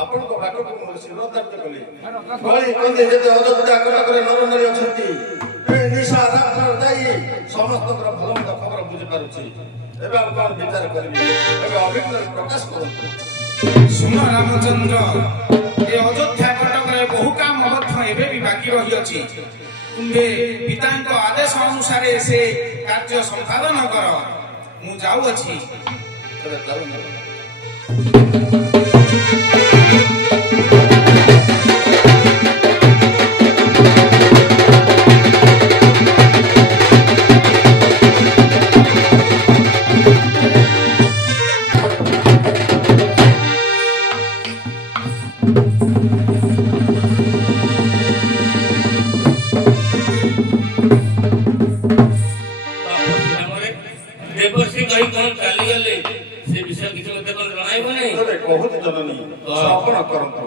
ଆପଣଙ୍କ ବାଟକୁ ମୁଁ ଶିରୋଧାର୍ଯ୍ୟ କଲି ଗଳି କନ୍ଦି ଯେତେ ଅଯୋଧ୍ୟା କଟକରେ ନରନାରୀ ଅଛନ୍ତି ନିଶା ରାତ୍ର ଯାଇ ସମସ୍ତଙ୍କର ଭଲ ମନ୍ଦ ଖବର ବୁଝିପାରୁଛି। ଏବେ ଆଉ କଣ ବିଚାର କରିବି? ଏବେ ଅଭିଜ୍ଞ ପ୍ରକାଶ କରନ୍ତୁ। ଶୁଣ ରାମଚନ୍ଦ୍ର, ଏ ଅଯୋଧ୍ୟା କଟକରେ ବହୁ କାମ ମଧ୍ୟ ଏବେ ବି ବାକି ରହିଅଛି। ତୁମ୍ଭେ ପିତାଙ୍କ ଆଦେଶ ଅନୁସାରେ ସେ କାର୍ଯ୍ୟ ସମ୍ପାଦନ କର। ମୁଁ ଯାଉଅଛି। ଦେବଶ୍ରୀ କହି କଣ ଚାଲିଗଲେ ସେ ବିଷୟ କିଛି ମତେ କଣ ଜଣାଇବ ନାହିଁ? ବହୁତ ଜନନୀ ଆପଣ କରନ୍ତୁ।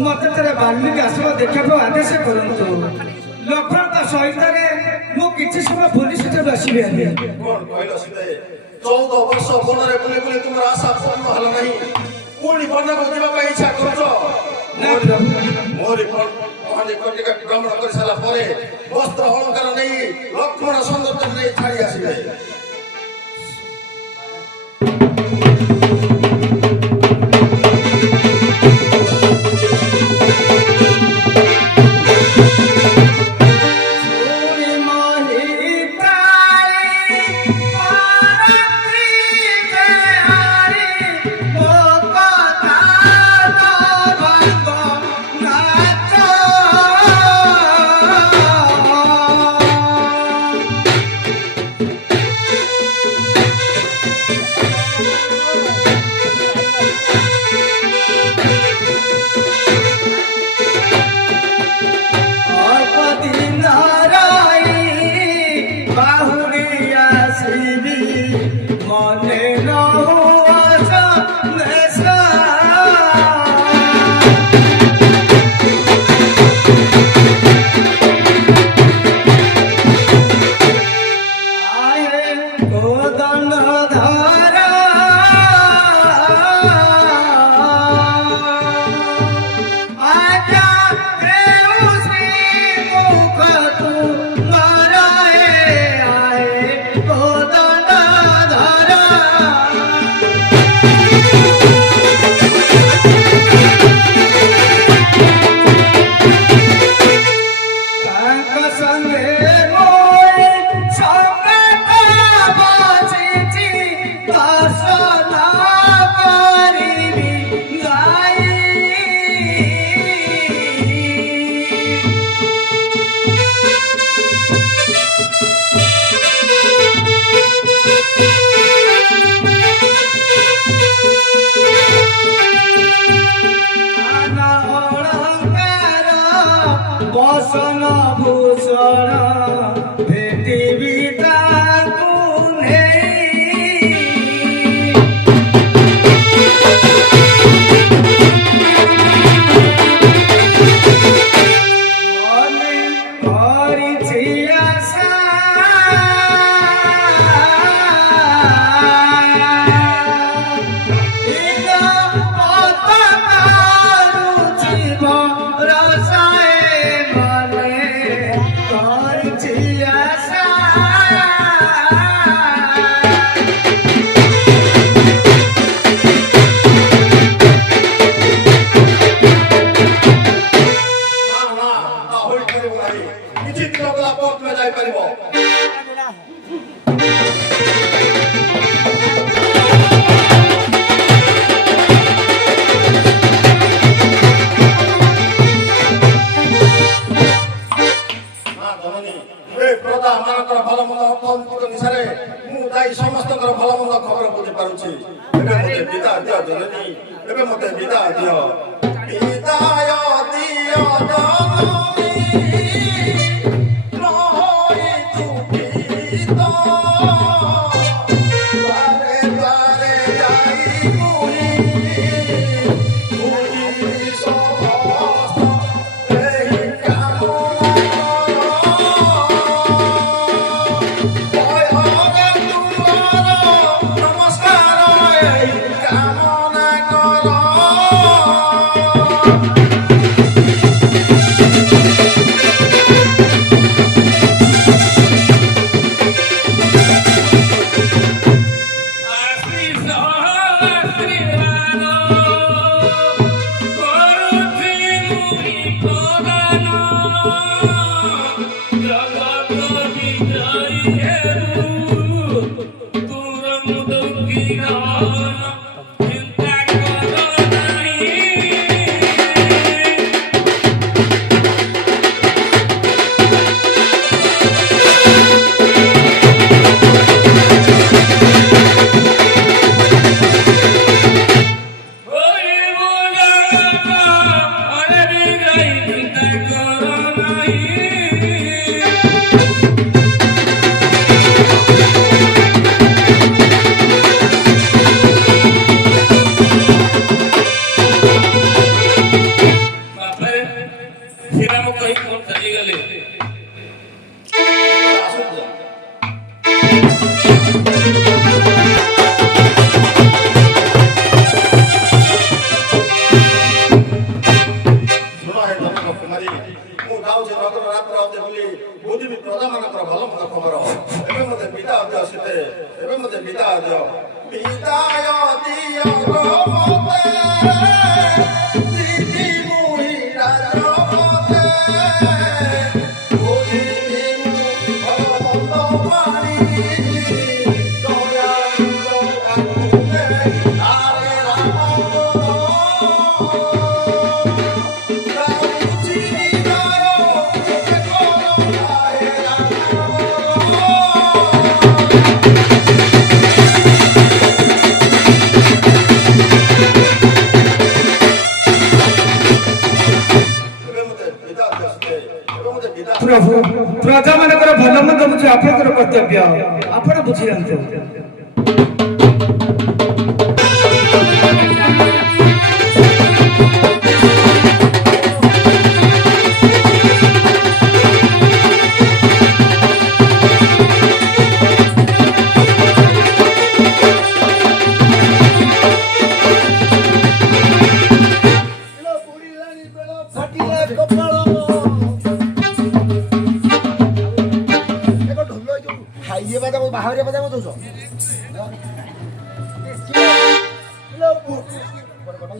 मत बाल्मीकि आसवा देखा आदेश करंतु लक्ष्मण सहित मु किसी समय पुलिस बसि 14 वर्ष बନରେ ବୁଲି ବୁଲି ତୁମର ଆଶା ପୂର୍ଣ୍ଣ ହେଲା ନାହିଁ। ପୁଣି ବନକୁ ଯିବା ପାଇଁ ଇଚ୍ଛା କରୁଛ? ମୋରି କହାଣୀ କଟିକା ଭ୍ରମଣ କରି ସାରିଲା ପରେ ବସ୍ତ୍ର ଅଳଙ୍କାର ନେଇ ଲକ୍ଷ୍ମଣ ସୌନ୍ଦର୍ଯ୍ୟ ନେଇ ଛାଡ଼ି ଆସିବେ। ବସନ ଭୂଷଣ ଭେଟିବି ତାକୁ ନେଇ ମନେ କରିଛି ଆଶା ନା ନା ତା ହୋଇପାରିବ ନାହିଁ କିଛି ଦିନ ଗଲା ପରେ ତୁମେ ଯାଇପାରିବ ନା ଜନନୀ ଏ ପ୍ରଜା ମାନଙ୍କର ଭଲ ମନ୍ଦ ଅର୍ଥନୈତିକ ନିଶାରେ ମୁଁ ଯାଇ ସମସ୍ତଙ୍କର ଭଲ ମନ୍ଦ ଖବର ବୁଝିପାରୁଛି ଏବେ ମୋତେ ବିଦାୟ ଦିଅ ଜନନୀ ଏବେ ମୋତେ ବିଦାୟ ଦିଅ ବିଦାୟ ଦିଅ ଜନନୀ ନ ହୋଇ ଚୁପିତ ଦ୍ୱାରେ ଦ୍ୱାରେ ଯାଇ ମୁହିଁ ସମସ୍ତ ଏହି କାମନା ନମସ୍କାର ଏହି କାମନା କର प्रभु प्रजा मानकर भल मंद बुझी आपणकर कर्तव्य आपण बुझिरंतु ବାହାରେ ବାଜା ଦଉଛ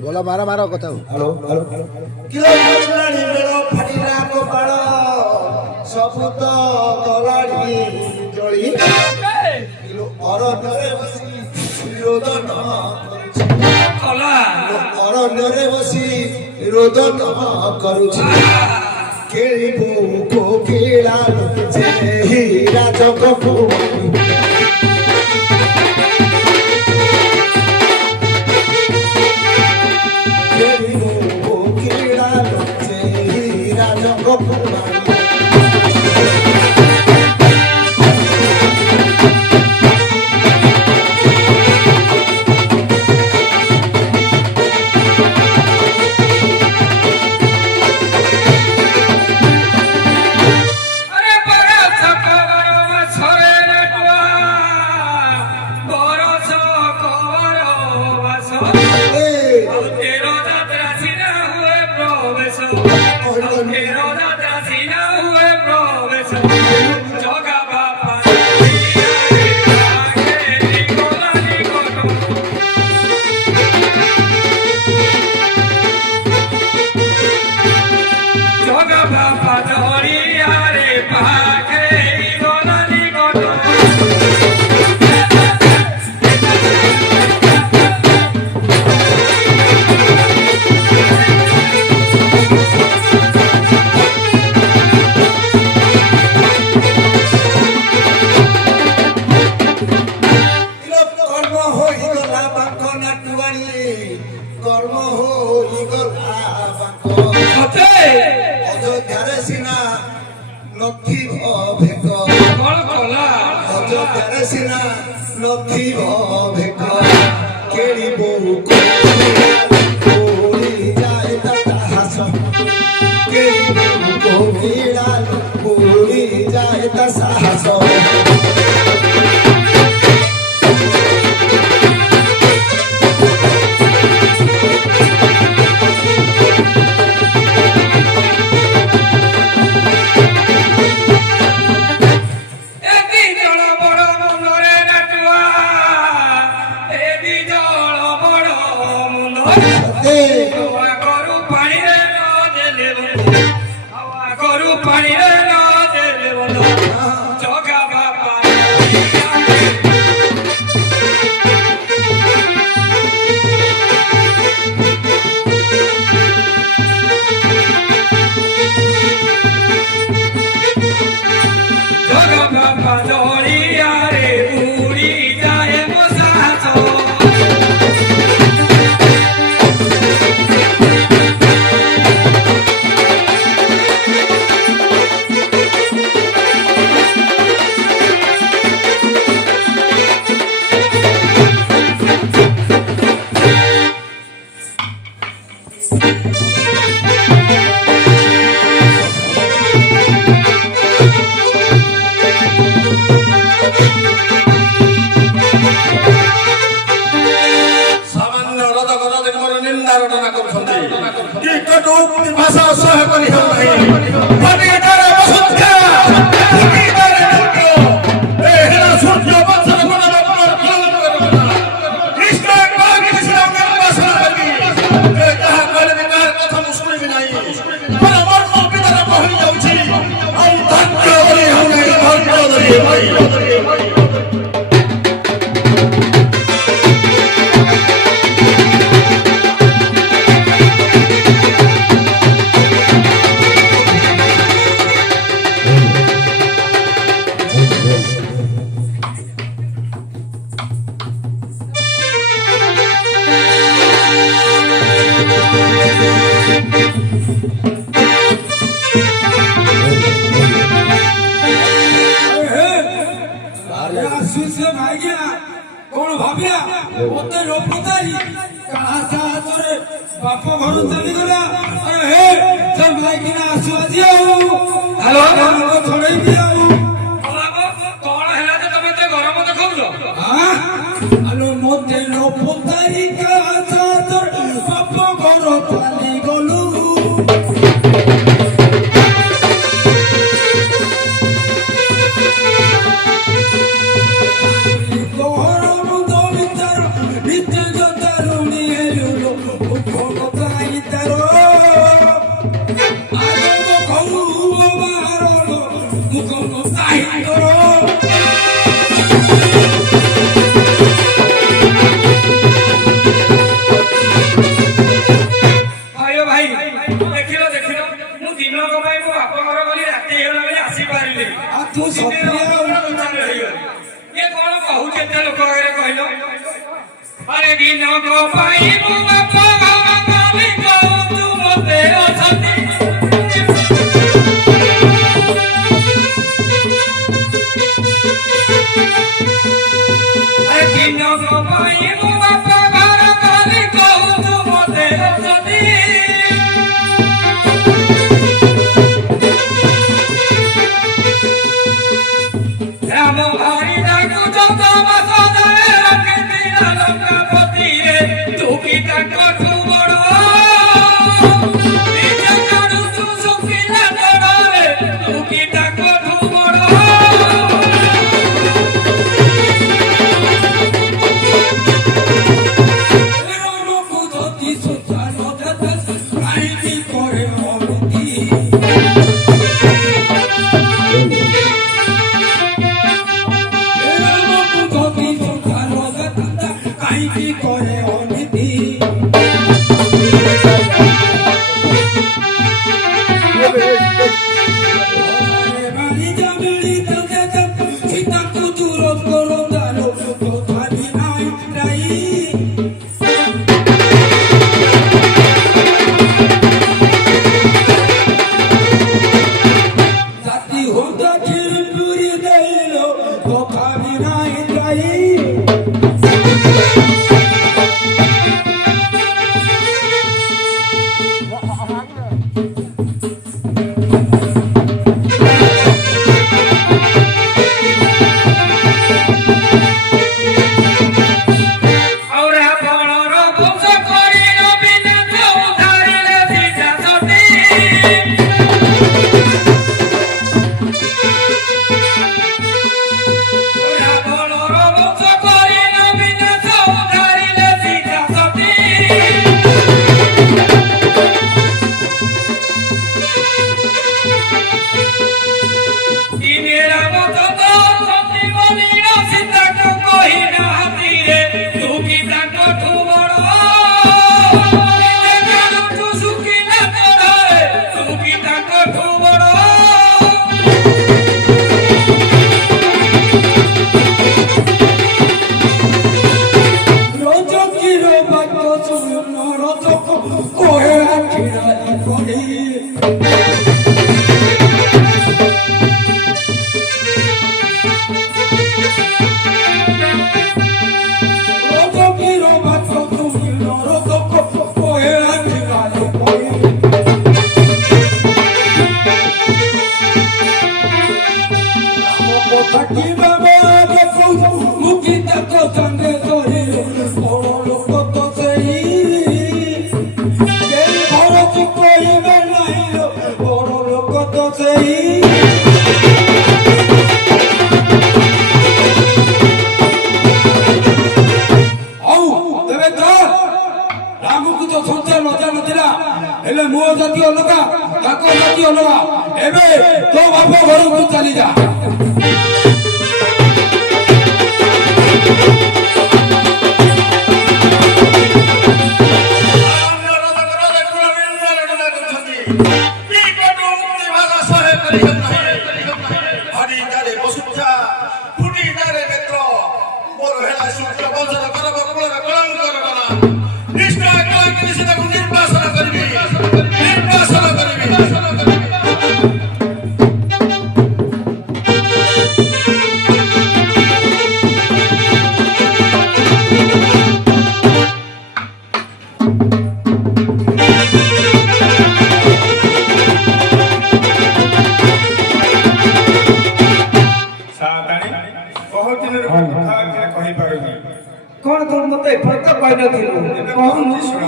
ବୋଲ ମାର ମାର କଥା हेलो हेलो କିଲୋ ଫାଟିଲାଣି ବେଳ ଫାଟିଲା କପାଳ ସବୁ ତ ଗଲାଣି ଜଳି କିଲୋ ଅରଣ୍ୟରେ ବସି ରୋଦନ ଅରଣ୍ୟରେ ବସି ରୋଦନ କରୁଛି କେଳିବୁ କୋକିଳା ଯେ ହୀରା ଜଗକୁ अरे बरस कवर सरे नटवा बरस कवर बस तेरो दादरा सिना हुए प्रवेश तेरो दादरा सिना हुए प्रवेश जगा बापा जगा बापा धरिया रे पाखे गलानी गट কর্ম হইগলা বাঙ্ক নাটুয়ারি কর্ম হইগলা বাঙ্ক অযোধ্যারে সিনা নথিব ভেক অযোধ্যারে সিনা নথিব ভেক কেড়িব কোড়ি যায় তাহাস কেড়িব কোড়িলাল কোড়ি যায় তা সাহস এদি জল বড় মনরে নাটুয়া এদি জল বড় মন হাওয়া গরু পানিরে ন দেলে বন্ধু হাওয়া গরু পানিরে ন দেলে বন্ধু জগা বাপা জগা বাপা ধরিয়া রে উড়ি যায় মশাস ସାମାନ୍ୟ ରଦ ଗଦ ଦେଖି ମୋର ନିନ୍ଦା ରଟନା କରୁଛନ୍ତି କି କଟୁ ଉକ୍ତି ଭାଷା ସହ୍ୟ କରି ହେଉ ନାହିଁ ଫଟିଟାରେ ବସୁତ୍କା ଫଟିଟାରେ ନୃତ୍ୟ ଏ ହେଲା ସୂର୍ଯ୍ୟ ବଂଶର ଗୁଣର ପୁନର୍ ଫଳନ କରିବ କୃଷ୍ଣ କୃଷ୍ଣ ନିର୍ବାସନ କରି ଏ ଯାହା କହିଲେ ବି କାହାର କଥା ମୁଁ ଶୁଣିବି ନାହିଁ ମୋର ମର୍ମ ଭିତର ବହି ଯାଉଛି ଆଉ ଧୈର୍ଯ୍ୟ ଧରି ହେଉ ନାହିଁ ଧୈର୍ଯ୍ୟ ଧରି ହେଉ ନାହିଁ ଆସୁଛେ ଭାଇଗିଆ କଣ ଭାବିଆ ମତେ ରଖୁତାଇ କାହା ସାହାଯ୍ୟରେ ବାପ ଘର ଚାଲିଗଲା ଆରେ ହେ ସେ ଭାଇକିନା ଆସୁ ଆଜି ଆଉ ହ୍ୟାଲୋ ଛଡେଇବି ଆଉ କଣ ହେଲା ଯେ ତମେ ଏତେ ଗରମ ଦେଖାଉଛ ଆଲୋ ମତେ ରଖୁତାଇ କାହା ସାହାଯ୍ୟରେ ବାପ ଘର ଚାଲିଗଲୁ अरे दिनों को पाई मुँह মারি জামিলি ততে সীতা কুতুর করো দানো কথা বিনাই রাই জাতি হোতা খিরপুরি দেইলো কথা বিনাই রাই ହେଲେ ମୋ ଜାତି ଅଲଗା ତାଙ୍କ ଜାତି ଅଲଗା ଏବେ ତୋ ବାପ ଘରକୁ ଚାଲି ଯା କଣ ତୁ ମତେ ଏପର୍ଯ୍ୟନ୍ତ କହିନଥିଲୁ କହୁନୁ ଶୁଣ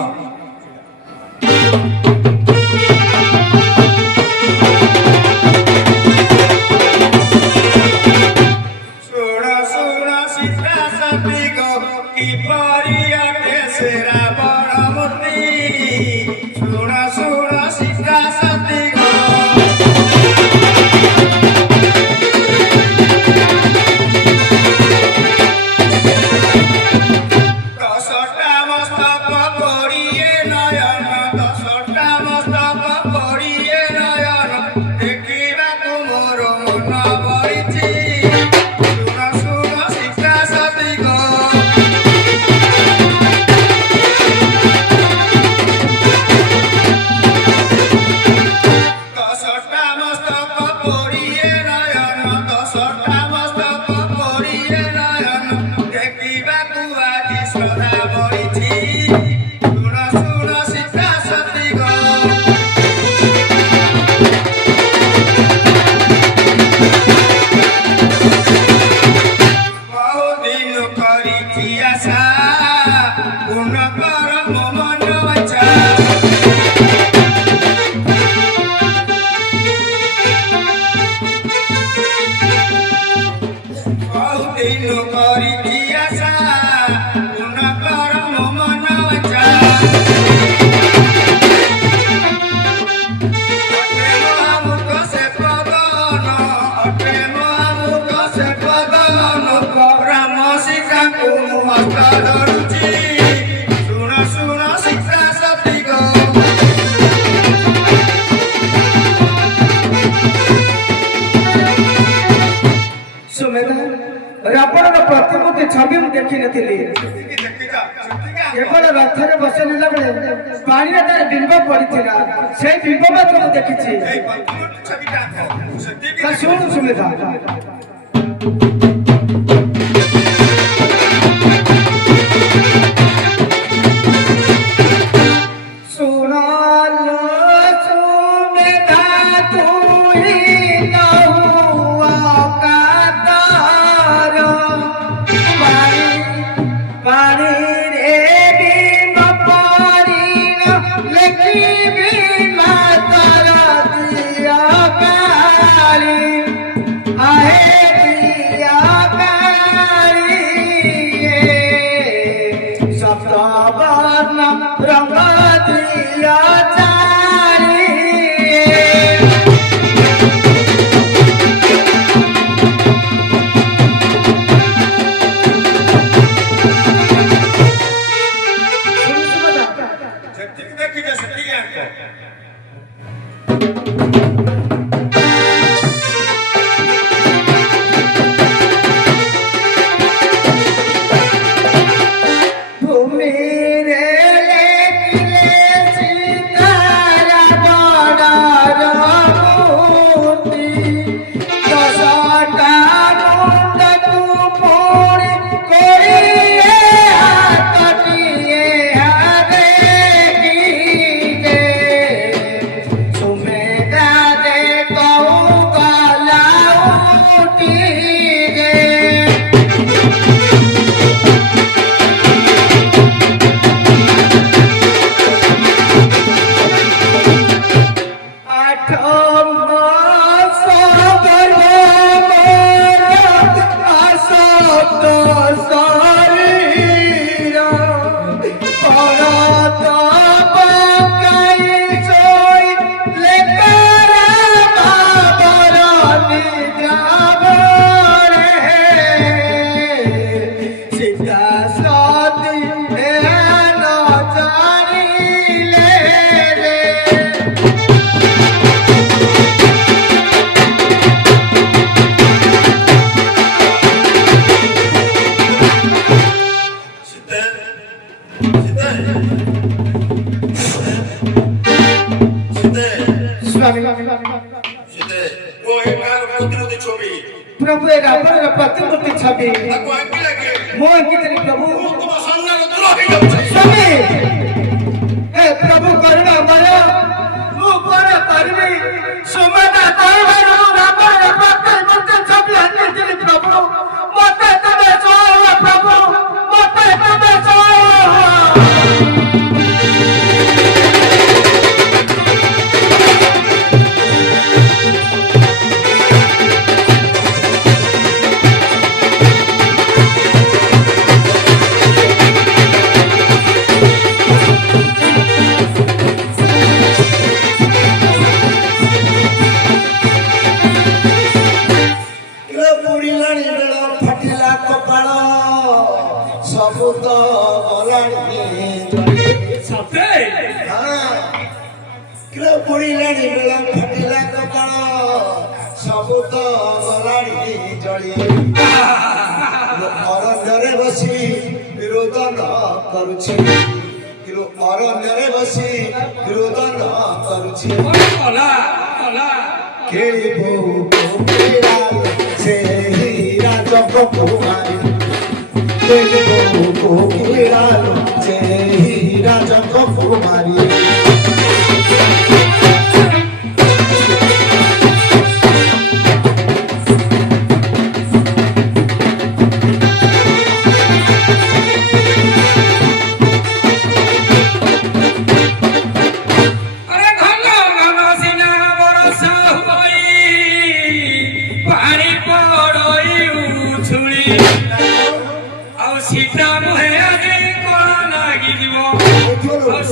ସୀତା ସତୀ ଗୋ କିପରି ଅଟେ ସେ ରାବଣ ମୂର୍ତ୍ତି ଶୁଣ ସୀତା ସତୀ ଗୋ দশটা মস্তক পড়িয়ে ଛବି ମୁଁ ଦେଖିନଥିଲି। କେବଳ ରଥରେ ବସି ନେଲା ବେଳେ ପାଣିରେ ତାର ବିମ୍ବ ପଡିଥିଲା, ସେଇ ବିମ୍ବ ମାତ୍ର ମୁଁ ଦେଖିଛି। ଶୁଣୁ ସୁମିତ୍ରା, प्रभु ए रावण प्रतिमूर्ति छवि मो अंकित प्रभु स्वामी हे प्रभु करुणा मय मु कोन करबी सुमना तोहरो रावण प्रतिमूर्ति छवि अंकित प्रभु मते तबे सो प्रभु मते तबे सो अरण्य बसी रोदन करुछि अरण्य बसी रोदन करुछि से राज कुमारी से राज कुमारी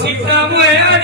सीता मुहे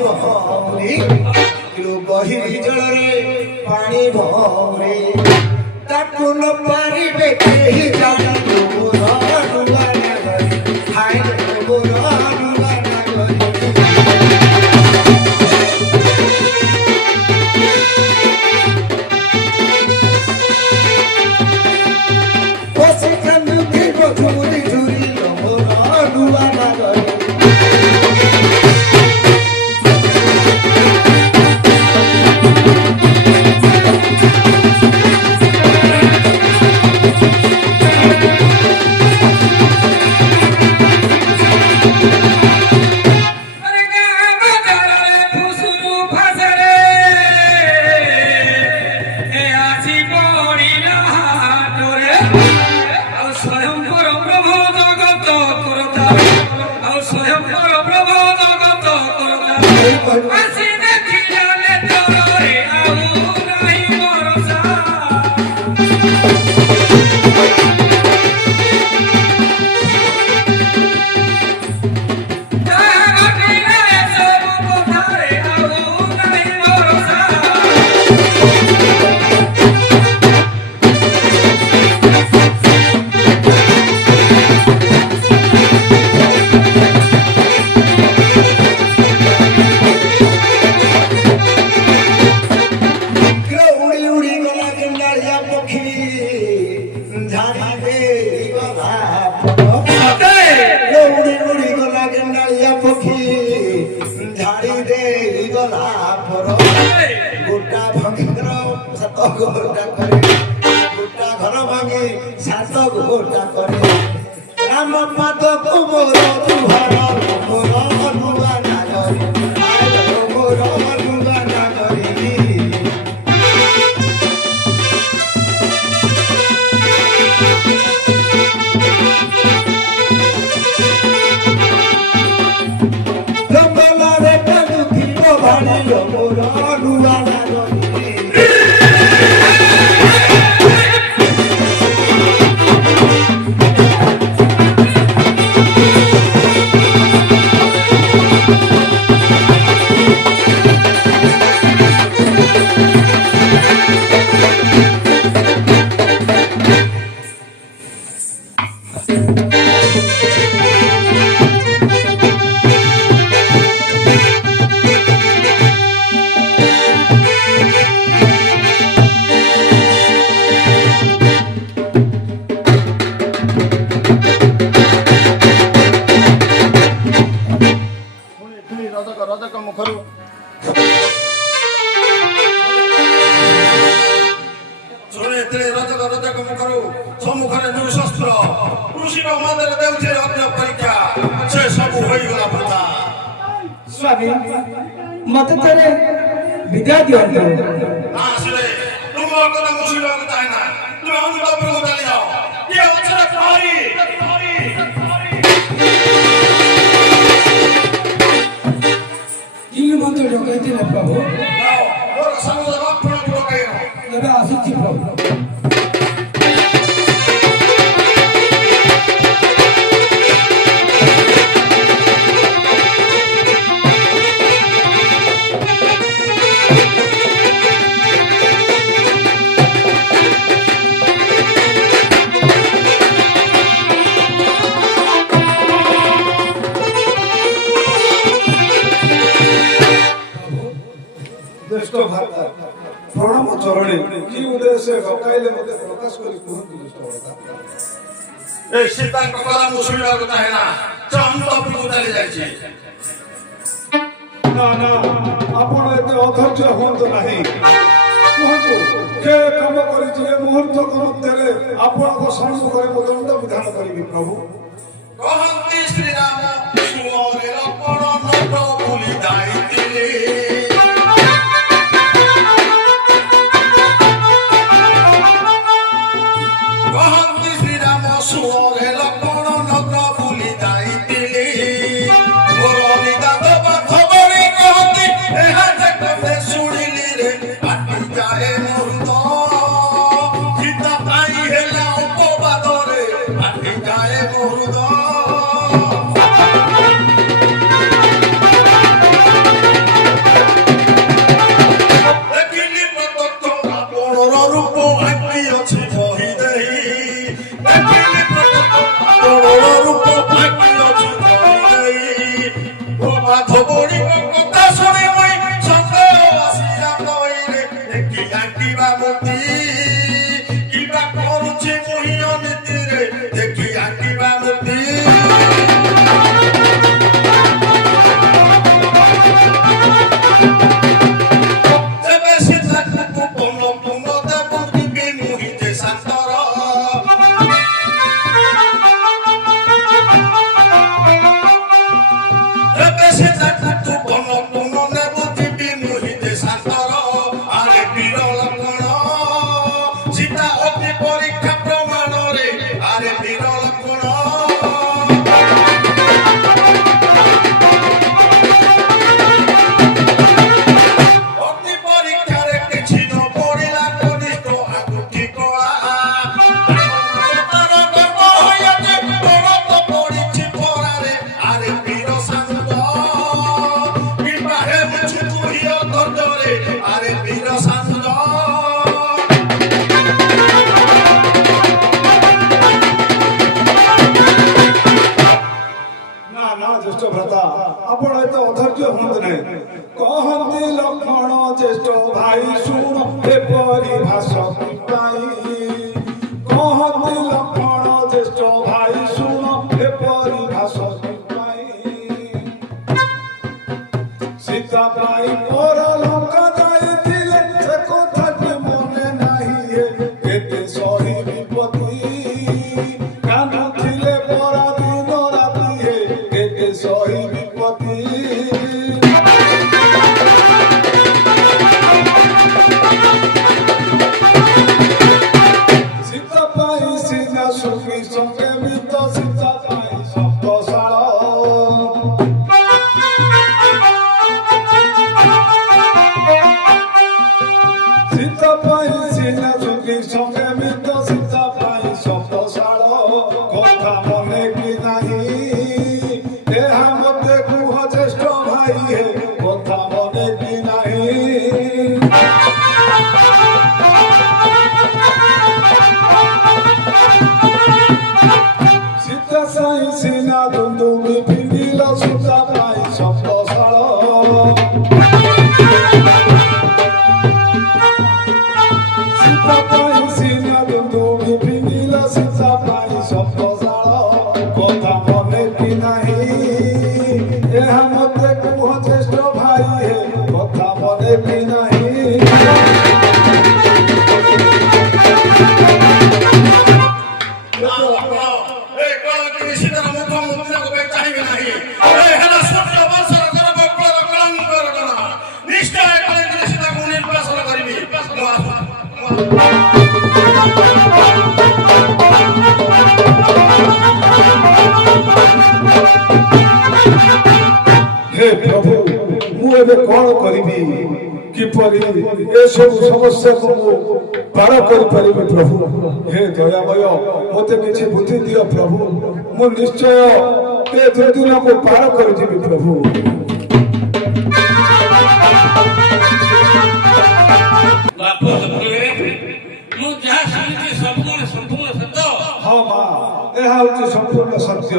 ଭରି ବହି ଜଳରେ ପାଣି ଭରି ତାକୁ ନ ପାରିବେ କେହି ଜାଣି ମୋର ନୂଆ ନାଗରି ହାୟ ମୋର ନୂଆ ନାଗରି ବସି କାନ୍ଦୁଥିବ ଝୁରି ଝୁରି ମୋର ନୂଆ ନାଗରି গোটা ঘর ভাঙি সাত গোটা করে রাম পাদ মোর দুহার মোর নূয়া নাগরি মোর নূয়া নাগরি লম্বলারে কাঁদুথিব ভাড়ি মোর নূয়া নাগরি ରଜକ ମୁଖରୁ ରଜକ ମୁଖରୁ ସମ୍ମୁଖରେ ଦୁଃଶସ୍ତ୍ର ଋଷିର ମନରେ ଦେଉଛି ଅଗ୍ନି ପରୀକ୍ଷା ସେ ସବୁ ହୋଇଗଲା ବୃଥା। ସ୍ୱାମୀ ମତେ ଥରେ ବିଦାୟ ଦିଅନ୍ତୁ। ଆସିଲେ ତୁମ କଥା ମୁଁ ଶୁଣିବାକୁ ଚାହେଁ ନା, ତୁମେ ଅନ୍ତପୁରକୁ ଚାଲିଯାଅ। କିଏ ଅଛରେ ପ୍ରହରୀ କି ମନ୍ତ୍ର ଡକାଇଥିଲେ ପ୍ରଭୁ? ମୋର ସମୁଦ୍ର ଆପଣଙ୍କୁ ଡକାଇବ। ଏବେ ଆସୁଛି ପ୍ରଭୁ। প্রণাম চরণে কি উদ্দেশ্যে ডকাইলে মতে প্রকাশ করে কুহতু দুষ্টতা। এই সীতাଙ୍କ କଥା ମୁଁ ଶୁଣିବାକୁ ଚାହେଁ ନା, ସେ ଅନ୍ତପୁରକୁ ଚାଲି ଯାଇଛି। না না আপন এতে অধৈর্য হুঁতো নাহি কুহতু কে কাম করিছি এ মুহূর্ত ମଧ୍ୟରେ ଆପଣଙ୍କ ସମ୍ମୁଖରେ ମୁଁ ଦଣ୍ଡ ବିଧାନ କରିବି ପ୍ରଭୁ। କହନ୍ତି ଶ୍ରୀରାମ ସୁଅରେ ଲକ୍ଷ୍ମଣ ନଟ ଭୁଲି ଯାଇଥିଲେ। କହନ୍ତି ଶ୍ରୀରାମ ସୁଅରେ ଲକ୍ଷ୍ମଣ ନଟ ଭୁଲି ଯାଇଥିଲେ। ମୋର ନିଦାନ ପାଠ ବଳି କହନ୍ତି ଏହା ଯେ କଥା ଶୁଣିଲି ରେ ପାଟି ଯାଏ ମରୁଦ। ସୀତା ପାଇଁ ହେଲା ଅପବାଦରେ ପାଟି ଯାଏ ମରୁଦ। କହନ୍ତି ଲକ୍ଷ୍ମଣ ଜ୍ୟେଷ୍ଠ ଭାଇ ଶୁଣ ଏପରି ଭାଷ ପାଇ କହନ୍ତି ଲକ୍ଷ୍ମଣ ଜ୍ୟେଷ୍ଠ ଭାଇ ଶୁଣ ଏପରି ଭାଷ ପାଇ ସୀତା ପାଇଁ ପର ଲଙ୍କା ଯାଇଥିଲେ ସେ କଥାଟି ମନେ ନାହିଁ କେତେ ସହି ବିପତ୍ତି କାନ୍ଦୁଥିଲେ ପରା ଦିନ ରାତି କେତେ ସହି ବିପତ୍ତି ସୀତା ପାଇଁ ସିନା ସୁଖୀ ସଙ୍ଗେ ମିତ ସୀତା ପାଇଁ ସପ୍ତଶାଳ ସୀତା ପାଇଁ ସିନା ସୁଖୀ ସଙ୍ଗେ ମିତ ସୀତା ପାଇଁ ସପ୍ତଶାଳ କଥା ମନେ କି ନାହିଁ ଏହା ମତେ କୁହ ଜ୍ୟେଷ୍ଠ ଭାଇ କଥା ମନେ କି ନାହିଁ ସୀତା ସାଇ ସିନା ଦୁନ୍ଦୁମି ପିନ୍ଧିଲ ସୀତା ପାଇଁ ସପ୍ତଶାଳ ସୀତା ପାଇଁ ସିନା ଦୁନ୍ଦୁମି ପିନ୍ଧିଲ ସୀତା ପାଇଁ ସପ୍ତଶାଳ କଥା ମନେ କି ନାହିଁ ଏହା ମତେ କୁହ ଜ୍ୟେଷ୍ଠ ଭାଇ କଥା ମନେ କି ନାହିଁ हे प्रभु ମୁଁ ଏବେ କଣ କରିବି କିପରି ଏସବୁ ସମସ୍ୟାକୁ ମୁଁ ପାର କରିପାରିବି ପ୍ରଭୁ ହେ ଦୟାମୟ ମୋତେ କିଛି ବୁଦ୍ଧି ଦିଅ ପ୍ରଭୁ ମୁଁ ନିଶ୍ଚୟ ଏ ଦୁର୍ଦିନକୁ ପାର କରିଯିବି ପ୍ରଭୁ ବାପ ମୁଁ ଯାହା ଶୁଣିଛି ସବୁ କଣ ସମ୍ପୂର୍ଣ୍ଣ ସତ ହଁ ମା ଏହା ହେଉଛି ସମ୍ପୂର୍ଣ୍ଣ ସତ୍ୟ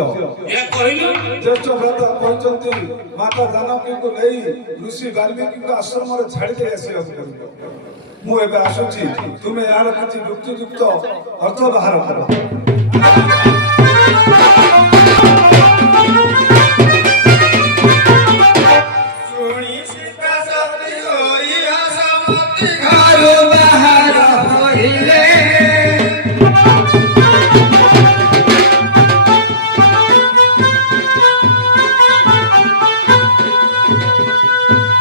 ଏହା କହିଲୁ ଜ୍ୟେଷ୍ଠ ଭ୍ରାତା କହିଛନ୍ତି ମାତା ଜାନକୀଙ୍କୁ ନେଇ ଋଷି ବାଲ୍ମୀକିଙ୍କ ଆଶ୍ରମରେ ଛାଡ଼ି ଦେଇ ଆସିବାକୁ ପଡ଼ିବ ମୁଁ ଏବେ ଆସୁଛି ତୁମେ ଏହାର କିଛି ଯୁକ୍ତିଯୁକ୍ତ ଅର୍ଥ ବାହାର କର ଘରୁ ବାହାର ହୋଇଲେ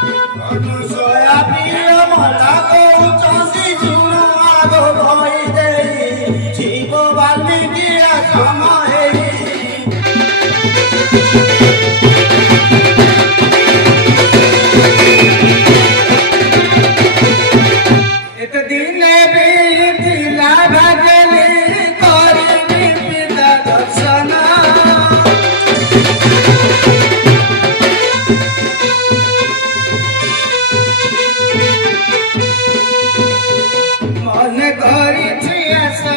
ଅନୁସୟା ପ୍ରିୟ ମତା କହୁଛନ୍ତି ଶୁଣ ଆଗ ଭଇ ଦେଇ ଶିବ ବାଲ୍ମୀକି ଆଶ୍ରମ ହେଇ ଏତେ ଦିନେ ବି ଥିଲା ଭାଗଲି କରିବି ପିତା ଦର୍ଶନ ମନେ କରିଛି ଆଶା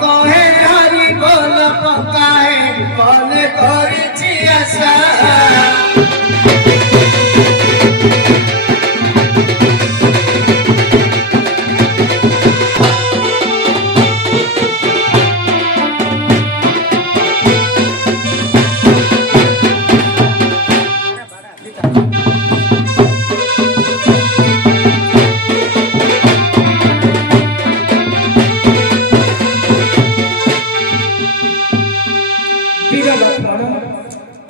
କହେ ହରି ବୋଲ ପକାଏ ମନେ କରିଛି ଆଶା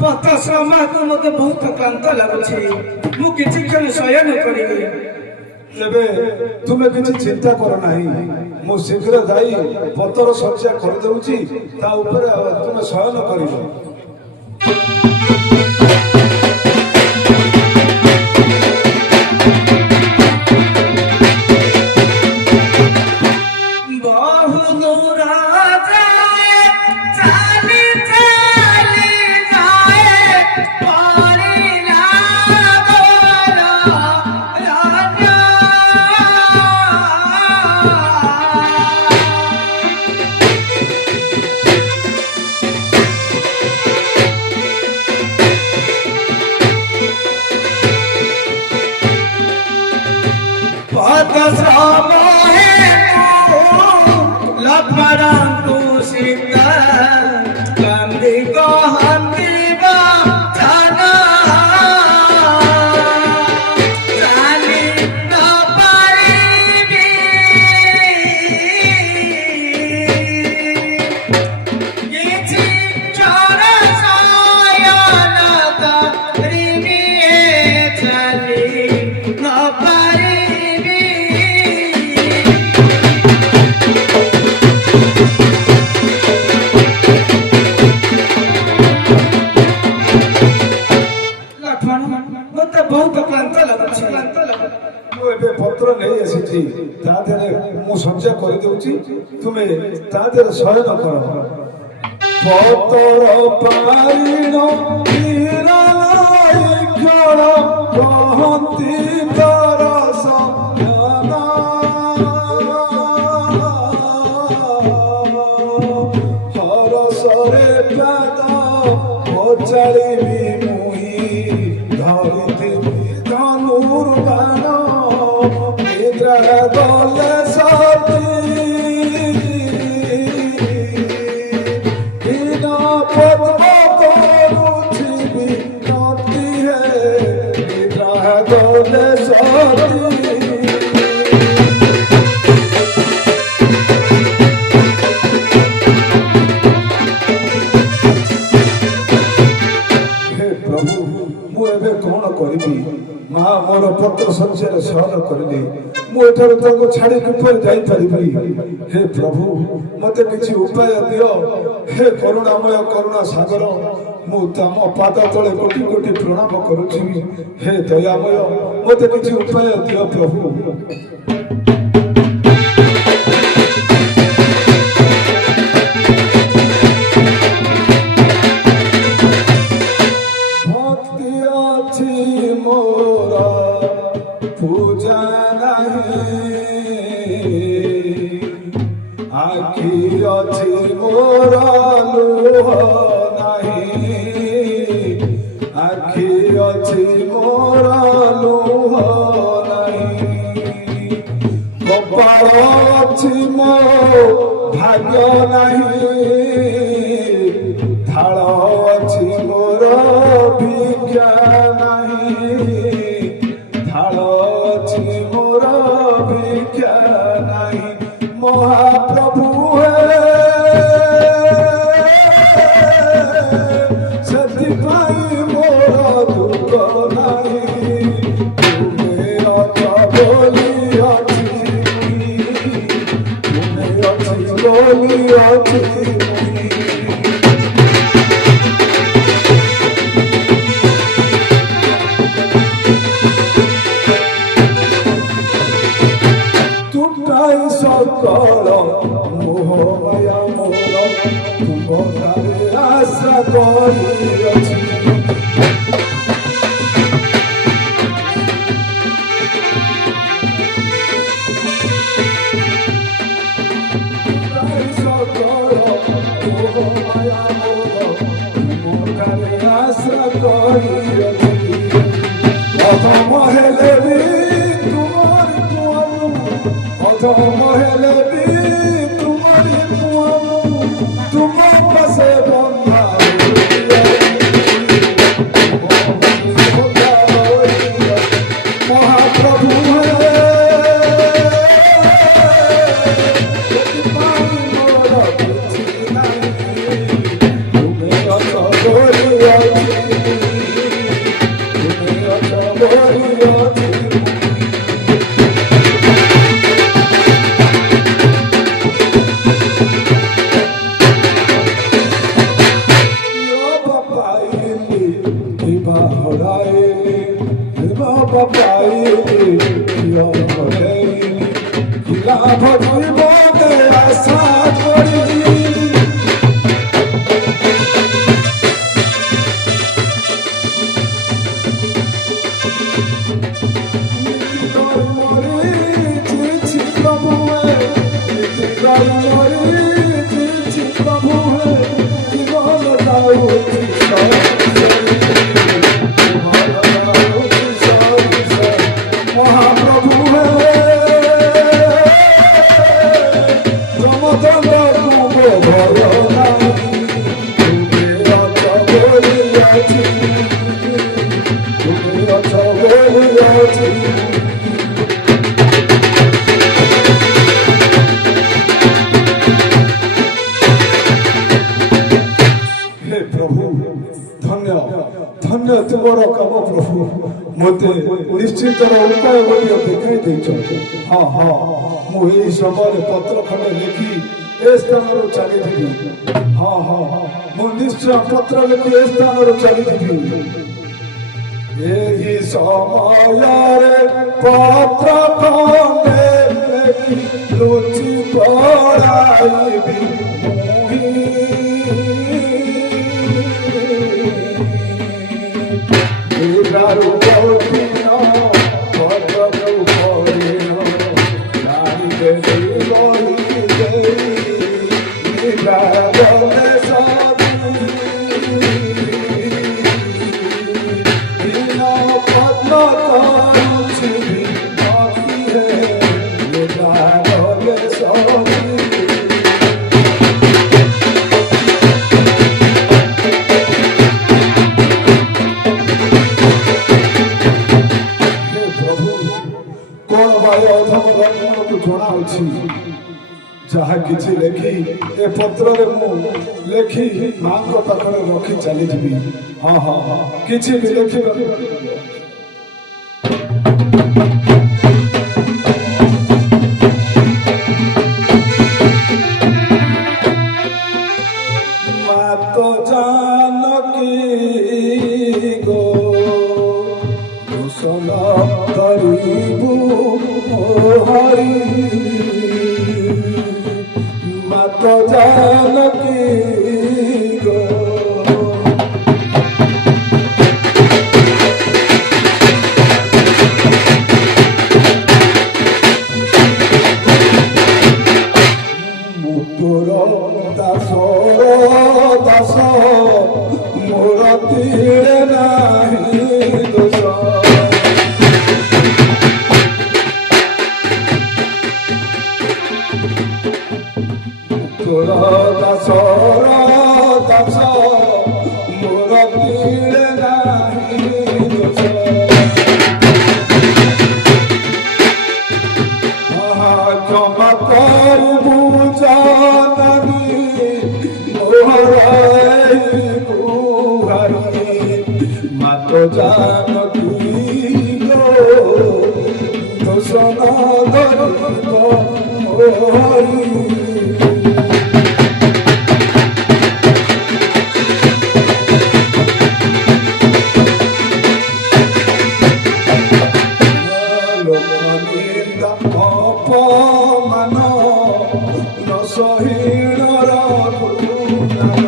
ପଥ ଶ୍ରମକୁ ମୋତେ ବହୁତ କ୍ଳାନ୍ତ ଲାଗୁଛି ମୁଁ କିଛି କ୍ଷଣ ଶୟନ କରିବି ତେବେ ତୁମେ କିଛି ଚିନ୍ତା କର ନାହିଁ ମୁଁ ଶୀଘ୍ର ଯାଇ ପତର ଶଯ୍ୟା କରିଦେଉଛି ତା ଉପରେ ତୁମେ ଶୟନ କରିବ ବହୁ ଦୂର ଯାଏ ଚାଲି ଚାଲି ଯାଏ ପଡ଼ିଲା ଗୋର ରାଜ श्रम लक्ष्मणଙ୍କୁ ସୀତା କାନ୍ଦି କହନ୍ତି ବଚନ ଚାଲି ନ ପାରିବି କିଛି କ୍ଷଣ ଶୟନ କରିବି ଚାଲି ନ ପାରିବି ଲକ୍ଷ୍ମଣ ମୋତେ ବହୁତ କ୍ଳାନ୍ତ ଲାଗୁଛି ମୁଁ ଏବେ ପତ୍ର ନେଇ ଆସିଛି ତା ଦେହରେ ମୁଁ ସଞ୍ଚୟ କରିଦେଉଛି ତୁମେ ତା ଦେହରେ ଶୟନ କର ପତର ପାରିଣ କ୍ଷଣ କହନ୍ତି ଦରସ ହରସରେ ପାଦ ପଚାରିବି ମୁହିଁ ଧରିଥିବି ଧନୁର୍ ବାଣ ନିଦ୍ରା ଗଲେ ସତୀ ଦିନ ପଦ୍ମ କରୁଥିବି ନତି ହେ ନିଦ୍ରା ଗଲେ ସତୀ ହେ ପ୍ରଭୁ ମୁଁ ଏବେ କଣ କରିବି ମା ମୋର ପତ୍ର ସଞ୍ଚୟରେ ସହନ କରିଲି ମୁଁ ଏଠାରୁ ତାଙ୍କୁ ଛାଡ଼ି କିପରି ଯାଇପାରିବି ହେ ପ୍ରଭୁ ମୋତେ କିଛି ଉପାୟ ଦିଅ ହେ କରୁଣାମୟ କରୁଣା ସାଗର ମୁଁ ତମ ପାଦ ତଳେ କୋଟି କୋଟି ପ୍ରଣାମ କରୁଛି ହେ ଦୟାମୟ ମୋତେ କିଛି ଉପାୟ ଦିଅ ପ୍ରଭୁ ଭକ୍ତି ଅଛି ମୋର ପୂଜା ନାହିଁ ଆଖି ଅଛି ମୋର ଲୁହ ନାହିଁ ଆଖି ଅଛି ମୋର ଲୁହ ନାହିଁ କପାଳ ଅଛି ମୋ ଭାଗ୍ୟ ନାହିଁ ଥାଳ ଅଛି ମୋର ଭିକ୍ଷା ନାହିଁ ଥାଳ ଅଛି ମୋର ଭିକ୍ଷା ନାହିଁ ମହାପ୍ରଭୁ ସେଥିପାଇଁ ମୋର ଦୁଃଖ ନାହିଁ ତୁମେ ଅଛ ବୋଲି ଅଛି ତୁମେ ଅଛି ବୋଲି ଅଛି ତୁଟାଇ ସକଳ ମୋହମୟା ମୋର ତୁମଠାରେ ଆଶା କରିଅଛି ତୁଟାଇ ସକଳ ମୋହମୟା ମୋର ତୁମଠାରେ ଆଶା କରିଅଛି ଅଧମ ହେଲେ ବି ତୁମରି ପୁଅକୁ ଅଧମ ହେଲେ ବି ତୁମରି ପୁଅକୁ ତୁମ ପାଶେ ବନ୍ଧା ମହାପ୍ରଭୁ ସେଥିପାଇଁ ମୋର କିଛି ନାହିଁ ତୁମେ ଅଛ ବୋଲି ଅଛି ତୁମେ ଅଛ ବୋଲି ଅଛି মহাপ্রভু हे प्रभु धन्य धन्य तुमर काम प्रभु मते निश्चित उपाय देखाई देछ हाँ हाँ मुझे समय पत्र खंडे लिखि ए स्थान चली हाँ हाँ मु निश्चय पत्र लिखि ए स्थान चली यही समय पत्र खंडे लिखि लुचि पड़ाइबी जहा किछि लेखी ए पत्र रे मु लेखी मां को पाखरे रखी चली जीवी हां हां किछि भी लेखी मातो जानकी गो कुशल करिबु हरि मातो जानकी गो मुतुर दास दास मोर तीर नाही दोष दास दास मोर तीर नाही दोष क्षमा करबु जाननी मोहराई गुहारी मातो जानकी गो दोष न धरिब मोहरी অপমান নসহীণর গুণান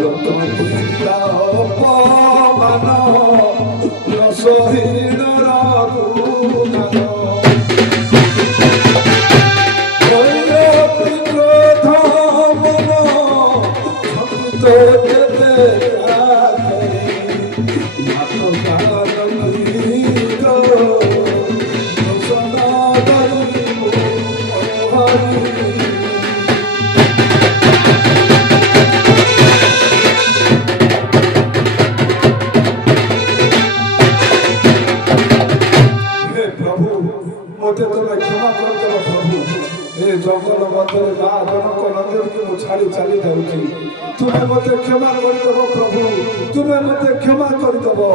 লোকনিন্দা অপমান নসহীণর গুণান ক্রোধ মন ভক্ত मते तुम्हें क्षमा कर दो प्रभु ए जंगल मध्य बा जनक नंदन के मु छाड़ी चली जाउची तुम्हें मते क्षमा कर दो प्रभु तुम्हें मते क्षमा कर दो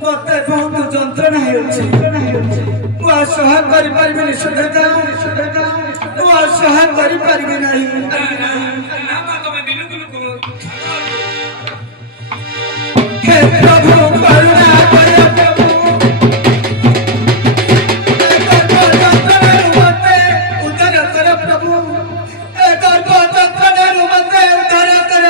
মতে বহুত যন্ত্রণা হেউছে মু সহ করি পারিবিনি সুবেদা মু সহ করি পারিবি নাই হে প্রভু করুণা কর প্রভু উদ্ধার কর প্রভু যন্ত্রণার মতে উদ্ধার কর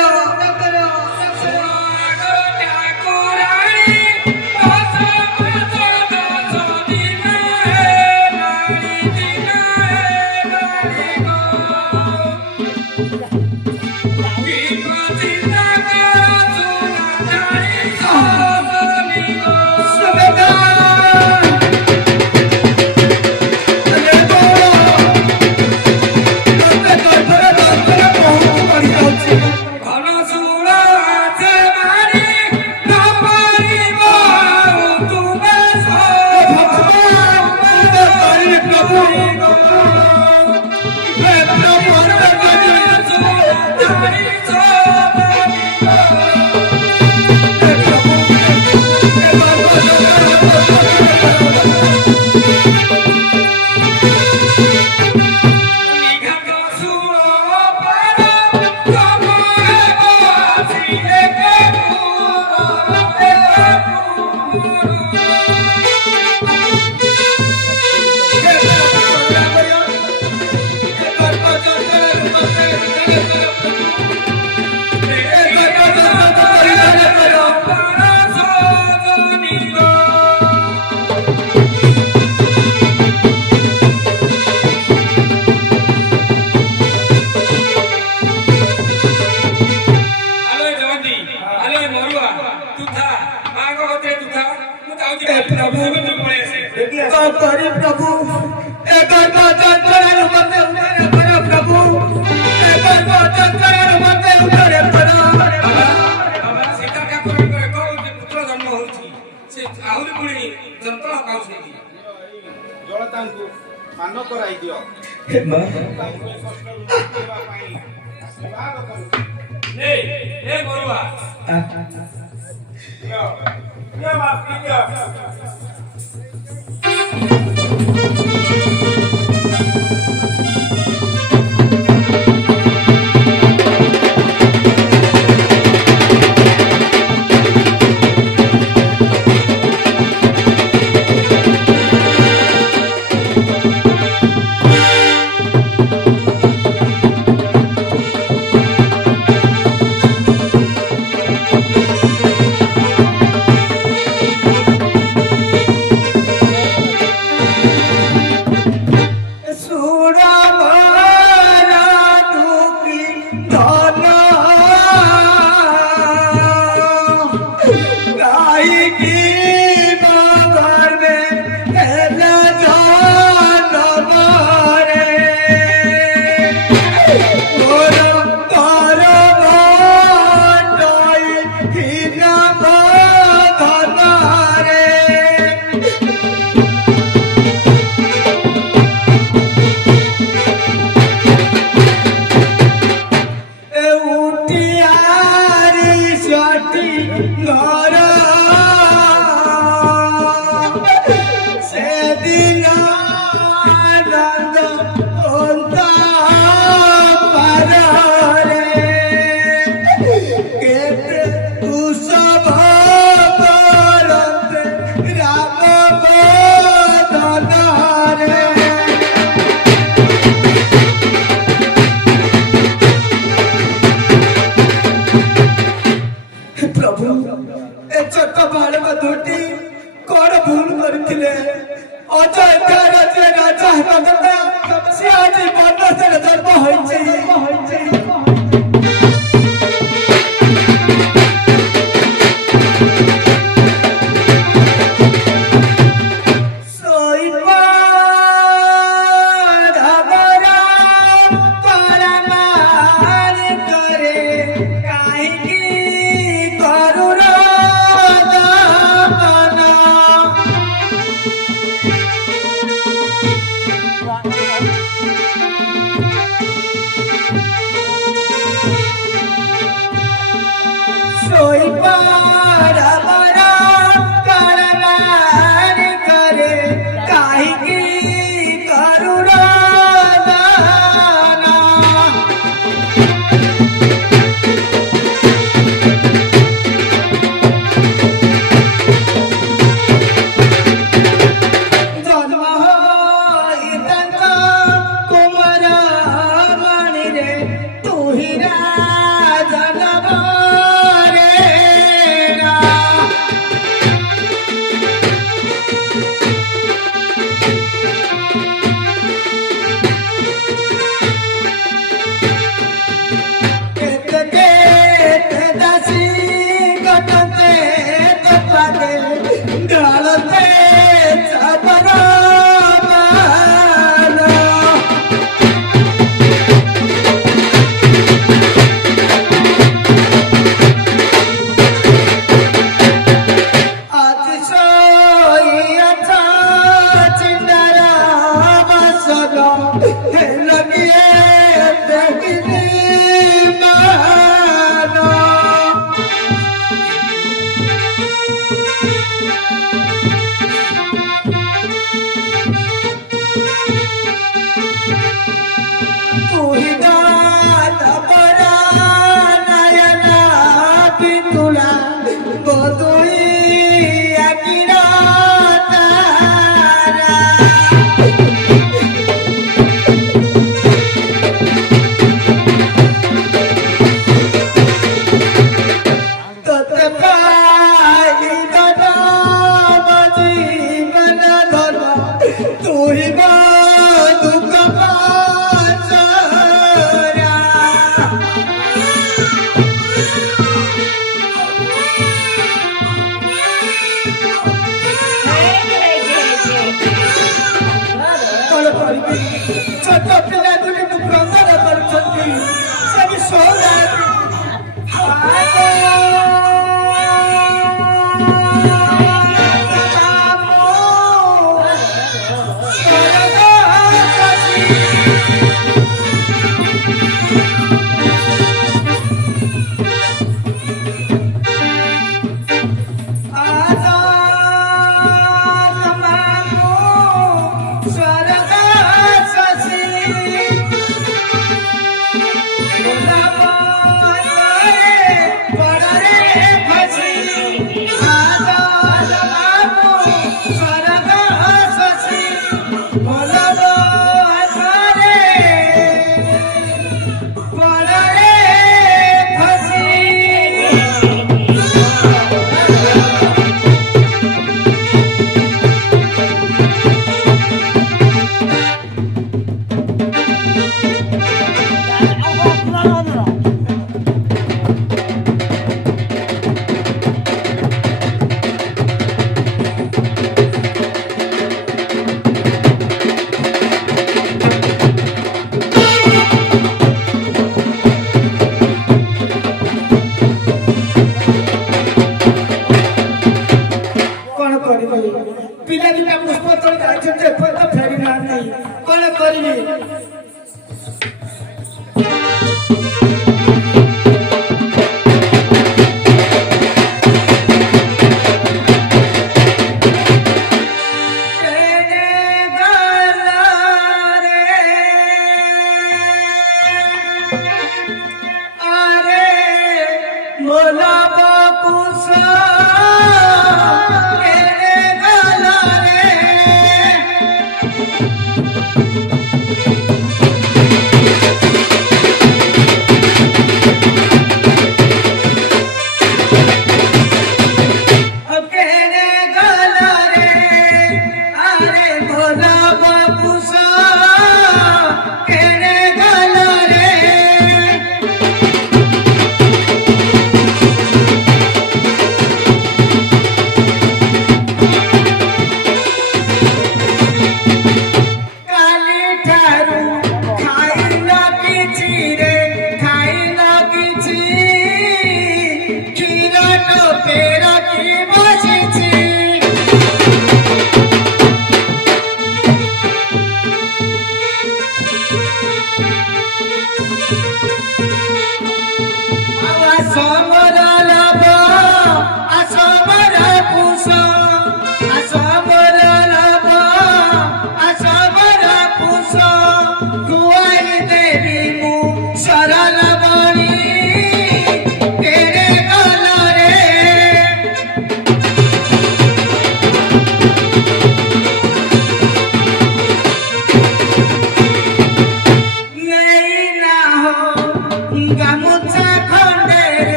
ମାନ କରାଇ ଦିଅ ହେ ମା ତାଙ୍କୁ ଏ କଷ୍ଟରୁ ମୁକ୍ତି ଦେବା ପାଇଁ ଆଶୀର୍ବାଦ କରୁଛି। ନେ ଏ ବରୁଆ ଦିଅ ଦିଅ ବାପି ଦିଅ।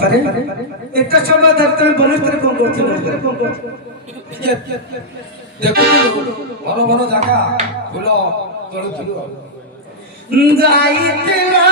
କରିବି ଏତେ ସମୟ ଧରି ତମେ ବନସ୍ତରେ କଣ କରୁଥିଲ ଦେଖୁଥିଲୁ ଭଲ ଭଲ ଜାଗା ଫୁଲ ତୋଳୁଥିଲୁ ଯାଇଥିଲା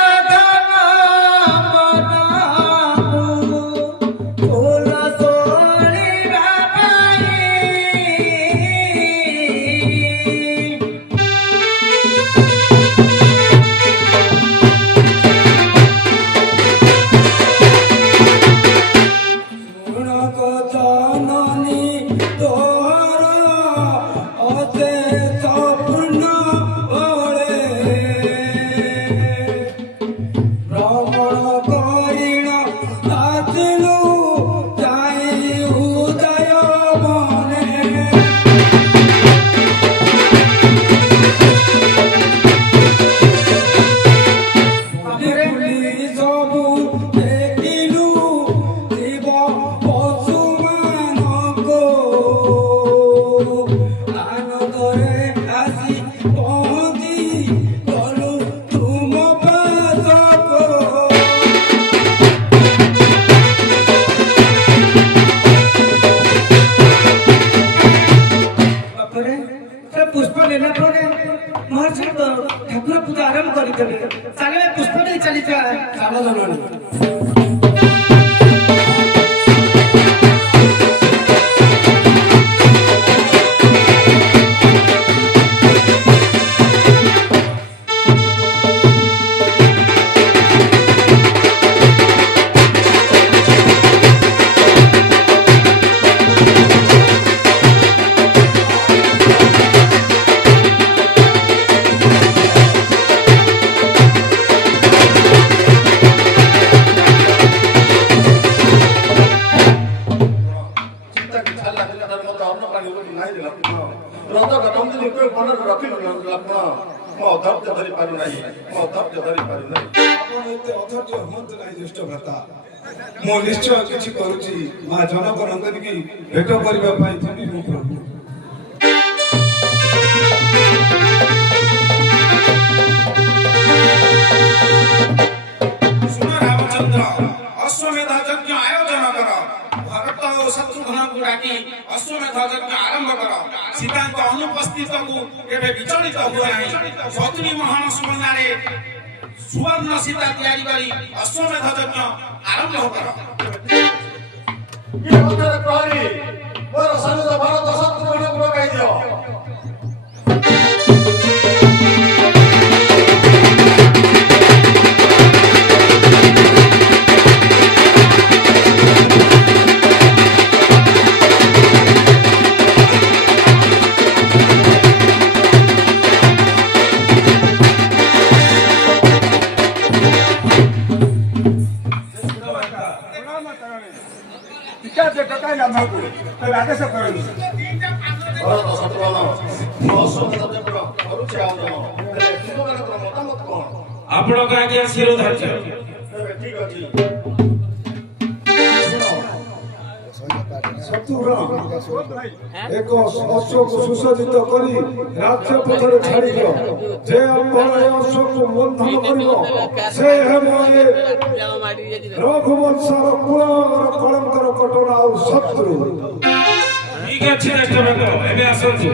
ଠାକୁର ପୂଜା ଆରମ୍ଭ କରିଦେବେ ଚାଲେ ପୁଷ୍ପ ଦେଇ ଚାଲିଯିବା ଚାଲ ଜଣେ ଆପଣ ମୋ ଅଧୈର୍ଯ୍ୟ ଧରି ପାରୁନାହିଁ ମୋ ଅଧୈର୍ଯ୍ୟ ଧରି ପାରୁନାହିଁ ଆପଣ ଏତେ ଅଧୈର୍ଯ୍ୟ ହୁଅନ୍ତୁ ନାହିଁ ଜ୍ୟେଷ୍ଠ ଭ୍ରାତା ମୁଁ ନିଶ୍ଚୟ କିଛି କରୁଛି ମା ଜନକ ନନ୍ଦନୀ ଭେଟ କରିବା ପାଇଁ ଯିବି ମୁଁ ପ୍ରଭୁ ଶୁଣ ରାମଚନ୍ଦ୍ର ଅଶ୍ୱମେଧ ଯଜ୍ଞ ଆୟୋଜନ କର ଭରତ ଓ ଶତ୍ରୁଘ୍ନଙ୍କୁ ଡାକି ଅଶ୍ୱମେଧ ଯଜ୍ଞ ଆରମ୍ଭ କର ସୀତାଙ୍କ ଅନୁପସ୍ଥିତକୁ କେବେ ବିଚଳିତ ହୁଅ ନାହିଁ 70 ମହାନ ସୁବର୍ଣ୍ଣରେ ସୁବର୍ଣ୍ଣ ସୀତା ତିଆରି କରି ଅଶ୍ୱମେଧ ଯଜ୍ଞ ଆରମ୍ଭ କର କିଏ ମଧ୍ୟରେ ପ୍ରହରୀ ମୋର ସୈନ୍ୟ ଭାରତ ଶତ୍ରୁଘ୍ନକୁ ଲଗାଇ ଦିଅ ଆଦେଶ କରନ୍ତୁ ଭାରତ ଶତ୍ରୁଘ୍ନ ମୋ ଅଶ୍ୱମେଧ ଯଜ୍ଞ କରୁଛି ଆୟୋଜନ ହେଲେ ତୁମମାନଙ୍କର ମତାମତ କଣ ଆପଣଙ୍କ ଆଜ୍ଞା ଶିରୋଧାର୍ଯ୍ୟ ତେବେ ଠିକ ଅଛି ଶତ୍ରୁଘ୍ନ ଏକ ଅଶ୍ୱକୁ ସୁସଜ୍ଜିତ କରି ରାଜପଥରେ ଛାଡ଼ିଦିଅ ଯେ ଆପଣ ଏ ଅଶ୍ୱକୁ ବନ୍ଧନ କରିବ ସେ ହେବ ଏ ରଘୁବଂଶର କୁଳର କଳଙ୍କର କଟଣା ଆଉ ଶତ୍ରୁ ଠିକ ଅଛି ଜ୍ୟେଷ୍ଠ ଏବେ ଆସନ୍ତୁ